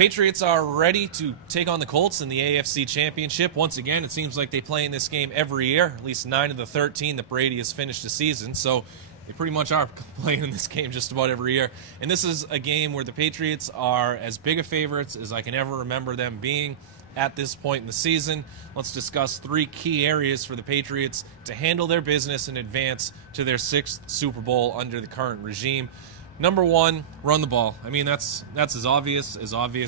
Patriots are ready to take on the Colts in the AFC Championship. Once again, it seems like they play in this game every year, at least 9 of the 13 that Brady has finished the season. So they pretty much are playing in this game just about every year. And this is a game where the Patriots are as big a favorites as I can ever remember them being at this point in the season. Let's discuss 3 key areas for the Patriots to handle their business and advance to their 6th Super Bowl under the current regime. Number 1, run the ball. I mean, that's as obvious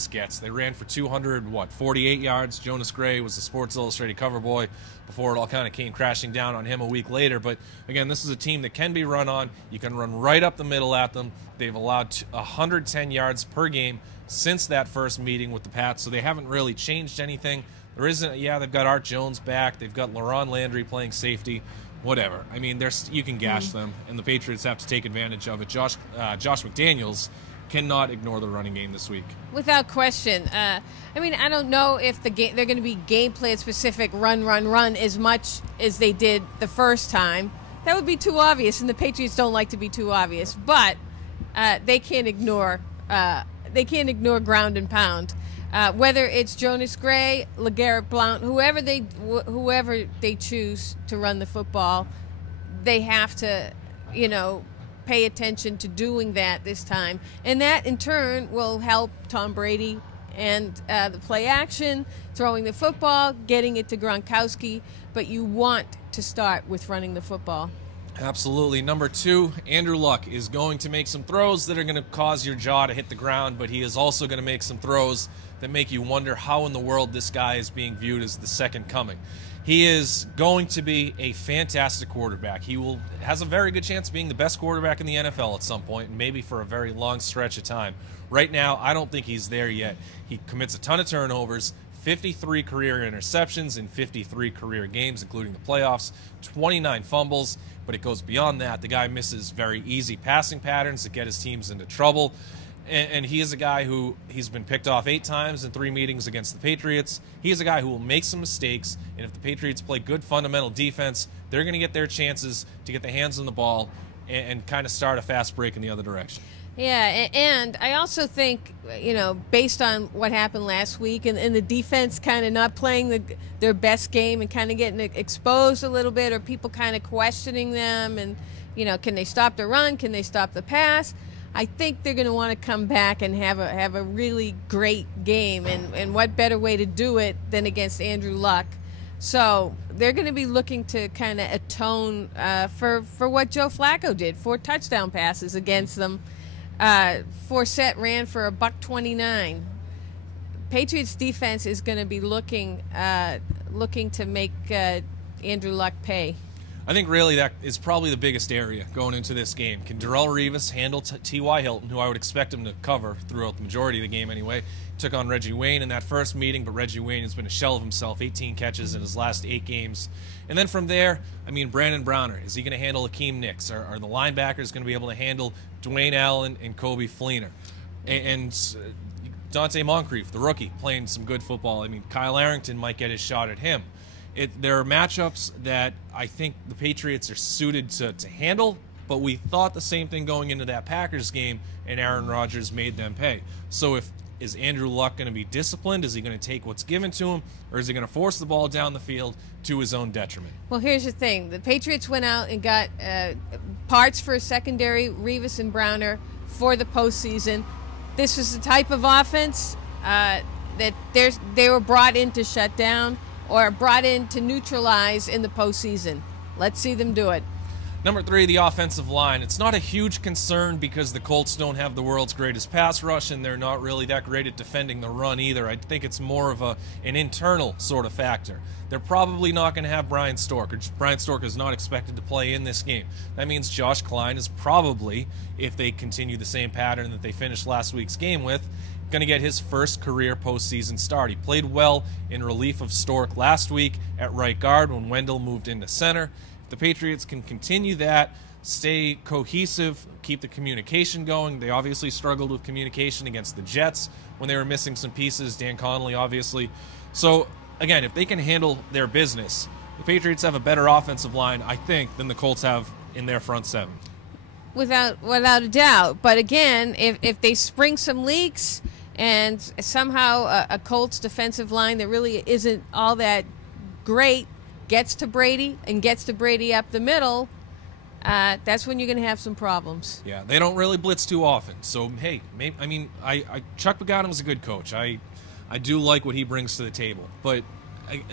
gets. They ran for 248 yards. Jonas Gray was the Sports Illustrated cover boy before it all kind of came crashing down on him a week later. But again, this is a team that can be run on. You can run right up the middle at them. They've allowed 110 yards per game since that first meeting with the Pats, so they haven't really changed anything. There isn't, yeah, they've got Art Jones back. They've got LaRon Landry playing safety. Whatever. I mean, you can gash them, and the Patriots have to take advantage of it. Josh McDaniels cannot ignore the running game this week. Without question. I mean, I don't know if they're going to be game plan specific, run as much as they did the first time. That would be too obvious, and the Patriots don't like to be too obvious. But they can't ignore ground and pound. Whether it's Jonas Gray, LeGarrette Blount, whoever they choose to run the football, they have to, pay attention to doing that this time. And that, in turn, will help Tom Brady and the play action, throwing the football, getting it to Gronkowski. But you want to start with running the football. Absolutely. Number 2, Andrew Luck is going to make some throws that are going to cause your jaw to hit the ground, but he is also going to make some throws that make you wonder how in the world this guy is being viewed as the second coming. He is going to be a fantastic quarterback. He has a very good chance of being the best quarterback in the NFL at some point, and maybe for a very long stretch of time. Right now, I don't think he's there yet. He commits a ton of turnovers, 53 career interceptions in 53 career games, including the playoffs, 29 fumbles, but it goes beyond that. The guy misses very easy passing patterns that get his teams into trouble. And he is a guy who he's been picked off 8 times in 3 meetings against the Patriots. He is a guy who will make some mistakes, and if the Patriots play good fundamental defense, they're going to get their chances to get their hands on the ball and kind of start a fast break in the other direction. Yeah, and I also think, based on what happened last week and the defense kind of not playing their best game and kind of getting exposed a little bit, or people kind of questioning them and, can they stop the run? Can they stop the pass? I think they're going to want to come back and have a really great game, and what better way to do it than against Andrew Luck. So they're going to be looking to kind of atone for what Joe Flacco did, 4 touchdown passes against them. Forsett ran for $129. Patriots defense is going to be looking to make Andrew Luck pay. I think really that is probably the biggest area going into this game. Can Darrelle Revis handle T.Y. Hilton, who I would expect him to cover throughout the majority of the game anyway? Took on Reggie Wayne in that first meeting, but Reggie Wayne has been a shell of himself, 18 catches in his last 8 games. And then from there, Brandon Browner, is he going to handle Akeem Nicks? Are the linebackers going to be able to handle Dwayne Allen and Kobe Fleener? And Dante Moncrief, the rookie, playing some good football. Kyle Arrington might get his shot at him. There are matchups that I think the Patriots are suited to handle, but we thought the same thing going into that Packers game, and Aaron Rodgers made them pay. So is Andrew Luck going to be disciplined? Is he going to take what's given to him, or is he going to force the ball down the field to his own detriment? Well, here's the thing. The Patriots went out and got parts for a secondary, Revis and Browner, for the postseason. This was the type of offense that they were brought in to shut down or brought in to neutralize in the postseason. Let's see them do it. Number 3, the offensive line. It's not a huge concern because the Colts don't have the world's greatest pass rush, and they're not really that great at defending the run either. I think it's more of an internal sort of factor. They're probably not going to have Brian Stork. Brian Stork is not expected to play in this game. That means Josh Klein is probably, if they continue the same pattern that they finished last week's game with, going to get his first career postseason start. He played well in relief of Stork last week at right guard when Wendell moved into center. If the Patriots can continue that, stay cohesive, keep the communication going. They obviously struggled with communication against the Jets when they were missing some pieces, Dan Connolly obviously. So again, if they can handle their business, the Patriots have a better offensive line, I think, than the Colts have in their front 7. Without a doubt. But again, if they spring some leaks, and somehow a Colts defensive line that really isn't all that great gets to Brady and gets to Brady up the middle, that's when you're going to have some problems. Yeah, they don't really blitz too often. So, hey, Chuck Pagano is a good coach. I do like what he brings to the table. But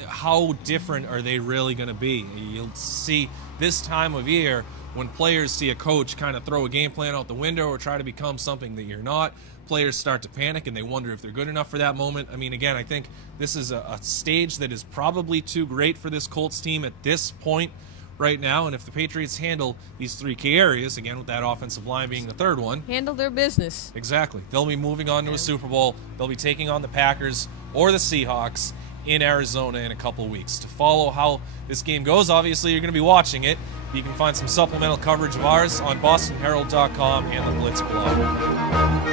how different are they really going to be? You'll see this time of year when players see a coach kind of throw a game plan out the window or try to become something that you're not, players start to panic and they wonder if they're good enough for that moment. I mean, again, I think this is a stage that is probably too great for this Colts team at this point right now. And if the Patriots handle these three key areas, again, with that offensive line being the third one. Handle their business. Exactly. They'll be moving on to a Super Bowl. They'll be taking on the Packers or the Seahawks in Arizona in a couple weeks. To follow how this game goes, obviously you're going to be watching it. You can find some supplemental coverage of ours on BostonHerald.com and the Blitz blog.